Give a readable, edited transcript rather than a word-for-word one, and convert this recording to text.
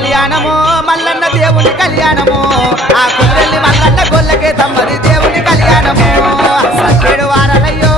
కళ్యాణము మల్లన్న దేవుని కళ్యాణము ఆ కుదిరెల్లి మల్లన్న గొల్లకే తమ్మది దేవుని కళ్యాణము 7 వారాలయ్యో